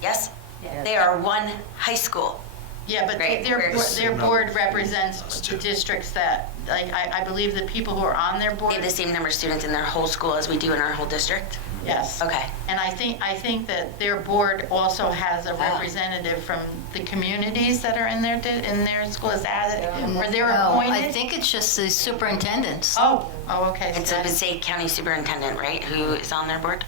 Yes? They are one high school. Yeah, but Right, their board represents the districts that, like, I believe the people who are on their They board, have the same number of students in their whole school as we do in our whole district. yes. Okay. And I think that their board also has a representative from the communities that are in their school. Is that it? Or they're No, appointed? I think it's just the superintendents. Oh, okay. so It's a that- Passaic County Superintendent, right, who is on their board?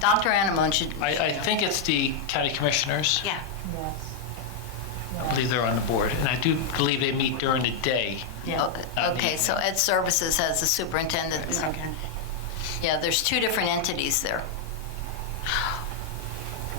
Dr. Anamone should. I think it's the county commissioners. Yeah. Yes. I believe they're on the board, and I do believe they meet during the day. Yeah. Okay, so Ed Services has the superintendent. Okay. Yeah, there's two different entities there.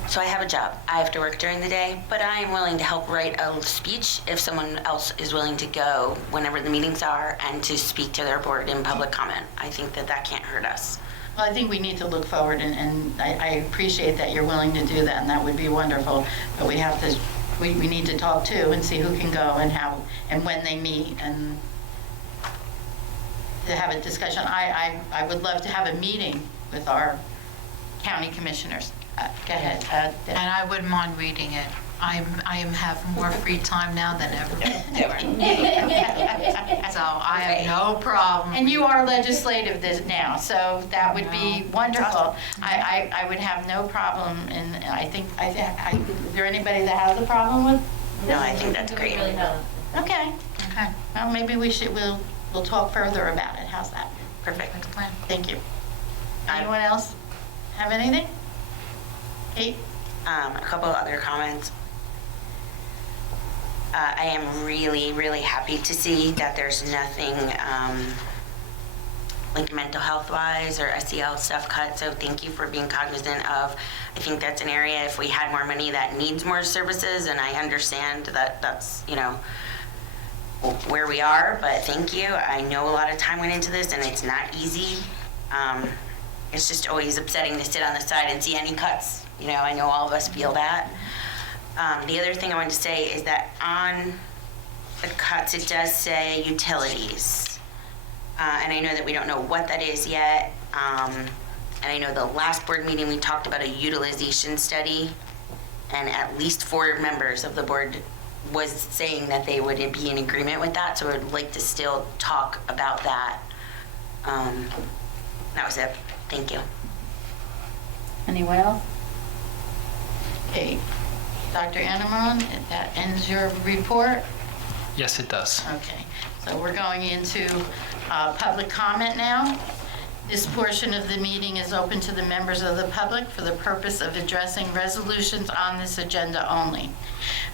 So I have a job. I have to work during the day, but I am willing to help write a speech if someone else is willing to go whenever the meetings are and to speak to their board in public comment. I think that that can't hurt us. Well, I think we need to look forward, and I appreciate that you're willing to do that, and that would be wonderful. But we have to, we need to talk too and see who can go and how, and when they meet, and to have a discussion. I would love to have a meeting with our county commissioners. Go ahead. And I wouldn't mind reading it. I have more free time now than ever before. So I have no problem. And you are legislative now, so that would be wonderful. I would have no problem, and I think, is there anybody that has a problem with? No, I think that's great. Okay. Okay, Well, maybe we'll talk further about it. How's that? Perfect. good plan. Thank you. Anyone else have anything? Kate? A couple of other comments. I am really, really happy to see that there's nothing like mental health wise or SEL stuff cut. So thank you for being cognizant of, I think that's an area if we had more money that needs more services, and I understand that that's, you know, where we are, but thank you. I know a lot of time went into this and it's not easy. It's just always upsetting to sit on the side and see any cuts. You know, I know all of us feel that. The other thing I wanted to say is that on the cuts, it does say utilities. And I know that we don't know what that is yet. And I know the last board meeting, we talked about a utilization study, and at least 4 members of the board was saying that they would be in agreement with that. So I would like to still talk about that. That was it. Thank you. Anyone else? Okay. Dr. Anamone, that ends your report? Yes, it does. Okay, so we're going into public comment now. This portion of the meeting is open to the members of the public for the purpose of addressing resolutions on this agenda only.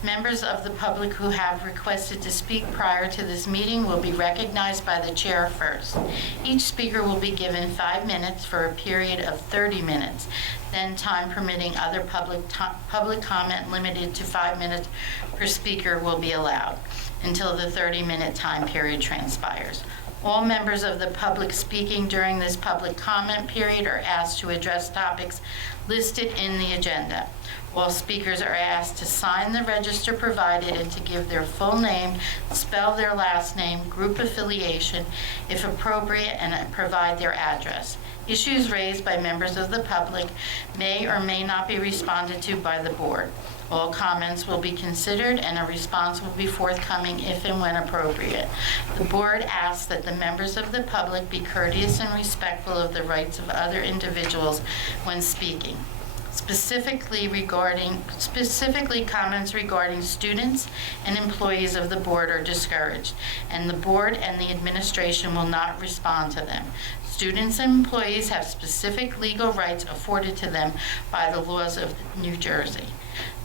Members of the public who have requested to speak prior to this meeting will be recognized by the chair first. Each speaker will be given 5 minutes for a period of 30 minutes. Then, time permitting, other public comment limited to 5 minutes per speaker will be allowed until the 30-minute time period transpires. All members of the public speaking during this public comment period are asked to address topics listed in the agenda. All speakers are asked to sign the register provided and to give their full name, spell their last name, group affiliation, if appropriate, and provide their address. Issues raised by members of the public may or may not be responded to by the board. All comments will be considered and a response will be forthcoming if and when appropriate. The board asks that the members of the public be courteous and respectful of the rights of other individuals when speaking. Specifically comments regarding students and employees of the board are discouraged, and the board and the administration will not respond to them. Students and employees have specific legal rights afforded to them by the laws of New Jersey.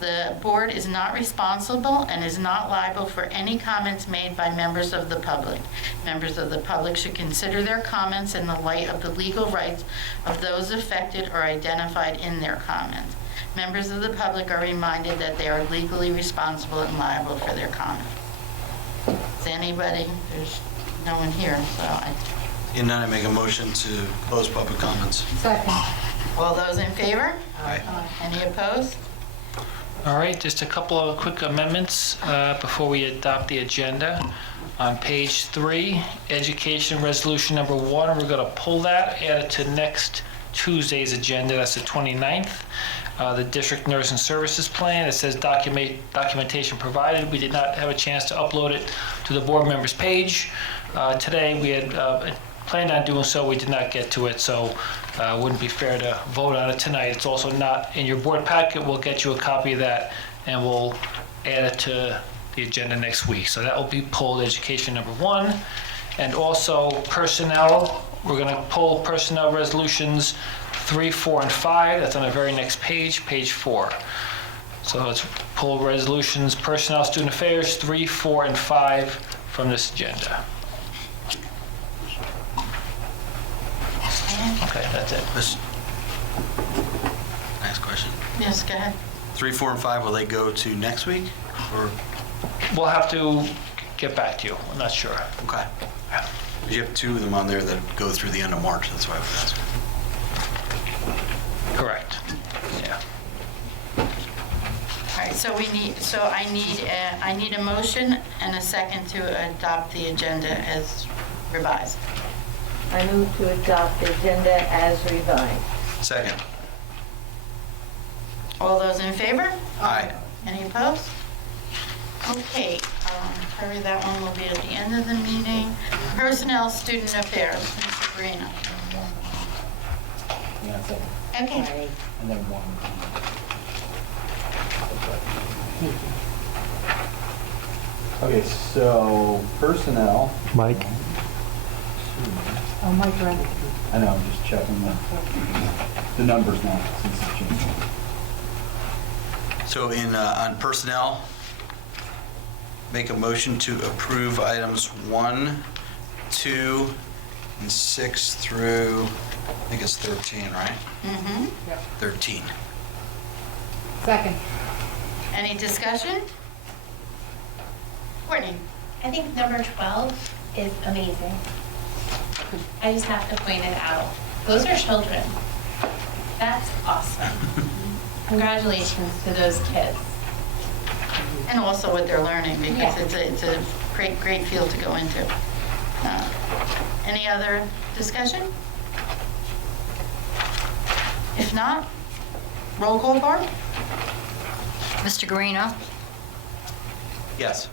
The board is not responsible and is not liable for any comments made by members of the public. Members of the public should consider their comments in the light of the legal rights of those affected or identified in their comments. Members of the public are reminded that they are legally responsible and liable for their comments. Is anybody? There's no one here, so And then I make a motion to close public comments. Second. all those in favor? Aye. Any opposed? All right, just a couple of quick amendments before we adopt the agenda. On page 3, education resolution number 1, we're going to pull that, add it to next Tuesday's agenda, that's the 29th. The district nursing services plan, it says documentation provided. We did not have a chance to upload it to the board members page. Today, we had planned on doing so, we did not get to it, so it wouldn't be fair to vote on it tonight. It's also not in your board packet. We'll get you a copy of that, and we'll add it to the agenda next week. So that will be pulled, education number 1. And also personnel, we're going to pull personnel resolutions 3, 4, and 5. That's on the very next page, page 4. So let's pull resolutions, personnel, student affairs, 3, 4, and 5 from this agenda. Okay, that's it. Next question. Yes, go ahead. 3, 4, and 5, will they go to next week? Or, We'll have to get back to you. I'm not sure. okay. You have 2 of them on there that go through the end of March, that's why I was asking. Correct. Yeah. All right, so I need a motion and a second to adopt the agenda as revised. I move to adopt the agenda as revised. Second. All those in favor? Aye. Any opposed? Okay, Terry, that one will be at the end of the meeting. Personnel, student affairs, Mr. Greeno. Okay. And then 1. Okay, so personnel. Mike? Oh, Mike Rennie. I know, I'm just checking the numbers now since it's changed. So on personnel, make a motion to approve items 1, 2, and 6 through, I think it's 13, right? Mm-hmm. 13. Second. Any discussion? Courtney? I think number 12 is amazing. I just have to point it out. Those are children. That's awesome. Congratulations to those kids. And also what they're learning, because it's a great field to go into. Any other discussion? If not, roll call, Barb? Mr. Guarino? Yes.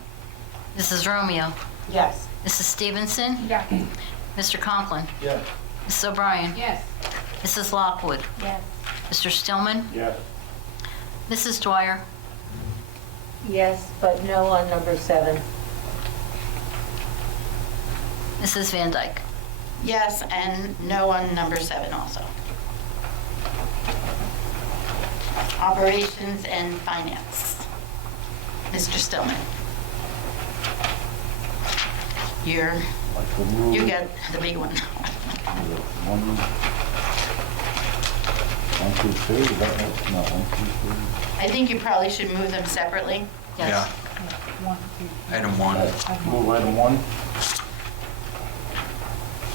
Mrs. Romeo? Yes. Mrs. Stevenson? Yes. Mr. Conklin? Yes. Mrs. O'Brien? Yes. Mrs. Lockwood? Yes. Mr. Stillman? Yes. Mrs. Dwyer? Yes, but no on number 7. Mrs. Van Dyke? Yes, and no on number 7 also. Operations and finance. Mr. Stillman. You got the big one. 1, 2, 3, is that right? No, 1, 2, 3. I think you probably should move them separately. Yes. Yeah. Item 1. Move item 1.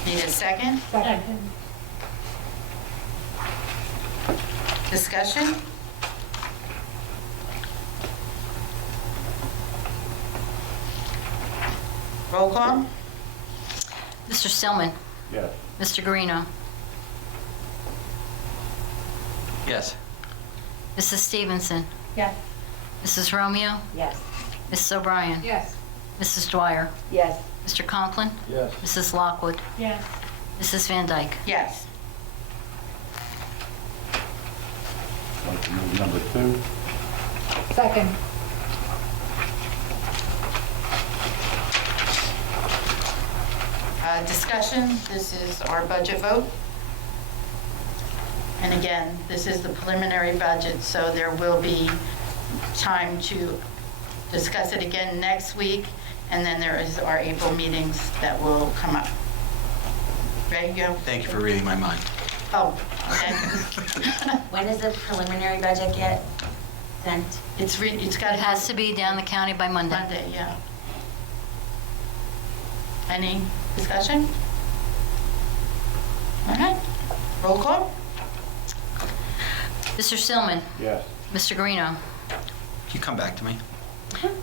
Need a second? Second. Discussion? Roll call? Mr. Stillman? Yes. Mr. Guarino? Yes. Mrs. Stevenson? Yes. Mrs. Romeo? Yes. Mrs. O'Brien? Yes. Mrs. Dwyer? Yes. Mr. Conklin? Yes. Mrs. Lockwood? Yes. Mrs. Van Dyke? Yes. I'd like to move number 2. Second. Discussion, this is our budget vote. And again, this is the preliminary budget, so there will be time to discuss it again next week, and then there is our April meetings that will come up. Ready, go? Thank you for reading my mind. Oh, okay. When does the preliminary budget get sent? It's got It has to be down the county by Monday. Monday, yeah. Any discussion? All right, roll call? Mr. Stillman? Yes. Mr. Guarino? Can you come back to me?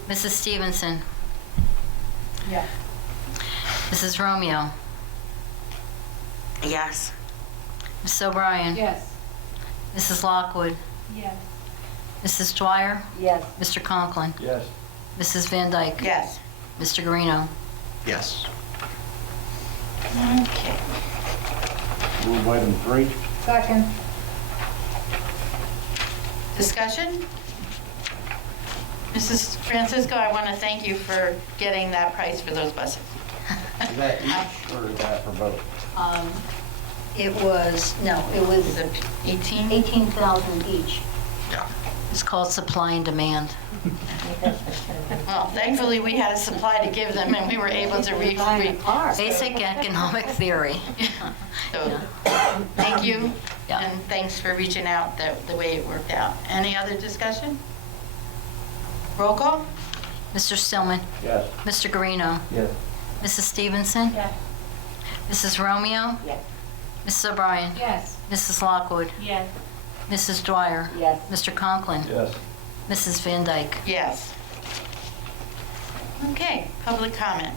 Mrs. Stevenson? Yes. Mrs. Romeo? Yes. Mrs. O'Brien? Yes. Mrs. Lockwood? Yes. Mrs. Dwyer? Yes. Mr. Conklin? Yes. Mrs. Van Dyke? Yes. Mr. Guarino? Yes. Okay. Move item 3. Second. Discussion? Mrs. Francisco, I want to thank you for getting that price for those buses. Is that each or is that for both? It was, no, it was Is it 18? 18,000 each. Yeah. It's called supply and demand. Well, thankfully, we had a supply to give them, and we were able to Basic economic theory. So, thank you, Yeah. and thanks for reaching out the way it worked out. Any other discussion? Roll call? Mr. Stillman? Yes. Mr. Guarino? Yes. Mrs. Stevenson? Yes. Mrs. Romeo? Yes. Mrs. O'Brien? Yes. Mrs. Lockwood? Yes. Mrs. Dwyer? Yes. Mr. Conklin? Yes. Mrs. Van Dyke? Yes. Okay, public comment.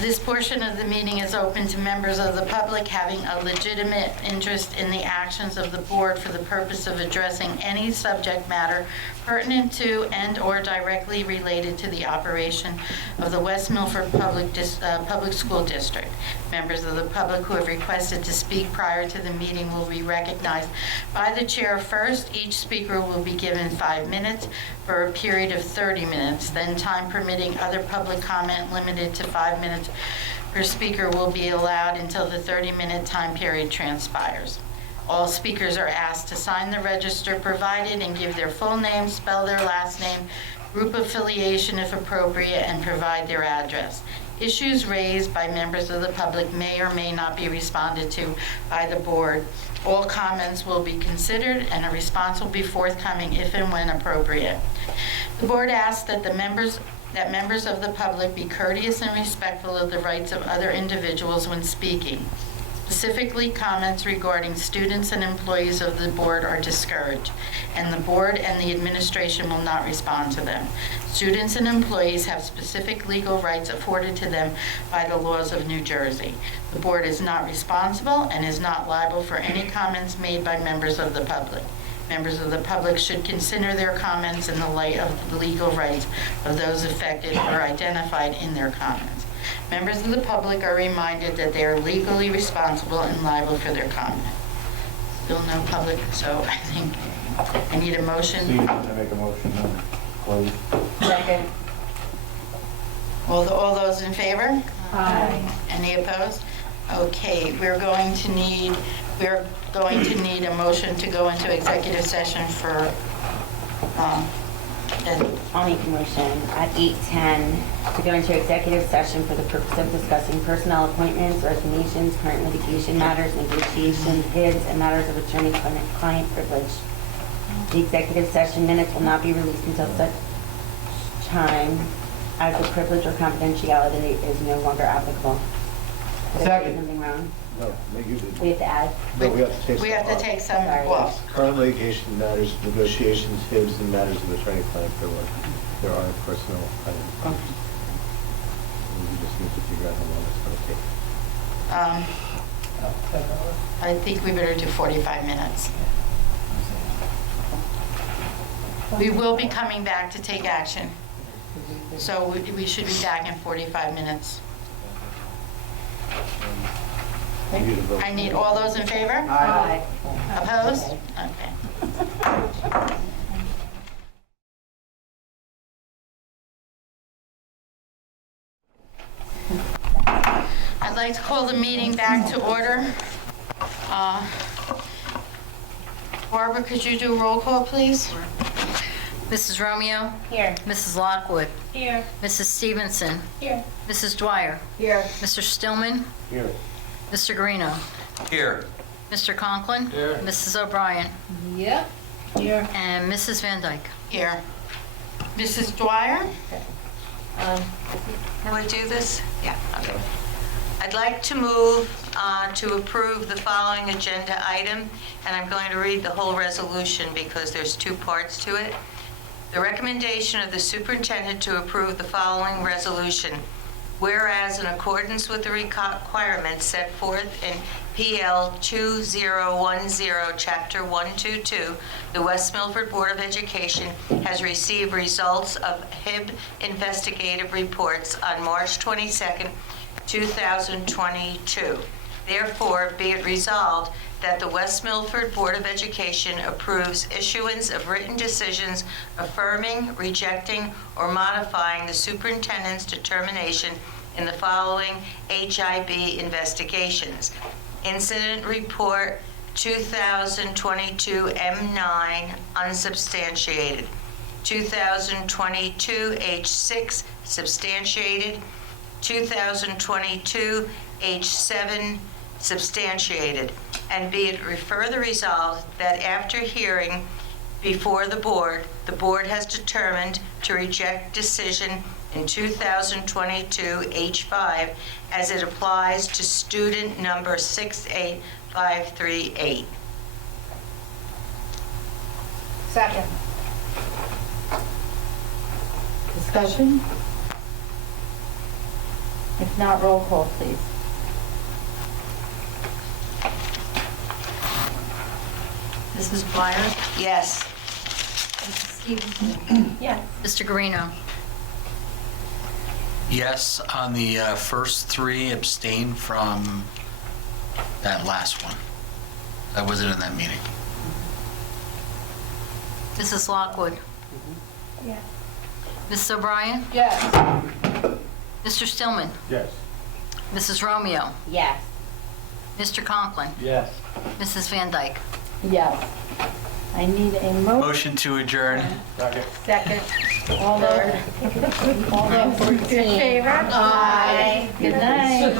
This portion of the meeting is open to members of the public having a legitimate interest in the actions of the board for the purpose of addressing any subject matter pertinent to and/or directly related to the operation of the West Milford Public School District. Members of the public who have requested to speak prior to the meeting will be recognized by the chair first. Each speaker will be given 5 minutes for a period of 30 minutes. Then, time permitting, other public comment limited to 5 minutes per speaker will be allowed until the 30-minute time period transpires. All speakers are asked to sign the register provided and give their full name, spell their last name, group affiliation if appropriate, and provide their address. Issues raised by members of the public may or may not be responded to by the board. All comments will be considered and a response will be forthcoming if and when appropriate. The board asks that members of the public be courteous and respectful of the rights of other individuals when speaking. Specifically, comments regarding students and employees of the board are discouraged, and the board and the administration will not respond to them. Students and employees have specific legal rights afforded to them by the laws of New Jersey. The board is not responsible and is not liable for any comments made by members of the public. Members of the public should consider their comments in the light of the legal rights of those affected or identified in their comments. Members of the public are reminded that they are legally responsible and liable for their comment. Still no public, so I think I need a motion. Steve, I make a motion to close. Second. All those in favor? Aye. Any opposed? Okay, we're going to need a motion to go into executive session for, I'll make a motion at 8:10 to go into executive session for the purpose of discussing personnel appointments, resignations, current litigation matters, negotiations, bids, and matters of attorney-client privilege. The executive session minutes will not be released until such time as the privilege or confidentiality is no longer applicable. Did I say Second. something wrong? No, you did. We have to add? No, we have to take we have to some take some Sorry. off. Current litigation matters, negotiations, HIBs, and matters of attorney-client privilege. There are personal items. We just need to figure out how long it's going to take. I think we better do 45 minutes. We will be coming back to take action. So we should be back in 45 minutes. I need all those in favor? Aye. Opposed? Okay. I'd like to call the meeting back to order. Barbara, could you do a roll call, please? Mrs. Romeo? Here. Mrs. Lockwood? Here. Mrs. Stevenson? Here. Mrs. Dwyer? Here. Mr. Stillman? Here. Mr. Guarino? Here. Mr. Conklin? Here. Mrs. O'Brien? Yep. Here. And Mrs. Van Dyke? Here. Mrs. Dwyer? Can we do this? Yeah, okay. I'd like to move to approve the following agenda item, and I'm going to read the whole resolution because there's two parts to it. The recommendation of the superintendent to approve the following resolution. Whereas in accordance with the requirements set forth in PL 2010, Chapter 122, the West Milford Board of Education has received results of HIB investigative reports on March 22nd, 2022. Therefore, be it resolved that the West Milford Board of Education approves issuance of written decisions affirming, rejecting, or modifying the superintendent's determination in the following HIB investigations. Incident Report 2022 M9 unsubstantiated. 2022 H6 substantiated. 2022 H7 substantiated, and be it further resolved that after hearing before the board has determined to reject decision in 2022 H5 as it applies to student number 68538. Second. Discussion? If not, roll call, please. Mrs. Dwyer? Yes. Mrs. Stevenson? Yes. Mr. Guarino? Yes on the first three, abstain from that last one. I wasn't in that meeting. Mrs. Lockwood? Yes. Mrs. O'Brien? Yes. Mr. Stillman? Yes. Mrs. Romeo? Yes. Mr. Conklin? Yes. Mrs. Van Dyke? Yes. I need a motion. Motion to adjourn. Second. All those in favor? Aye. Good night.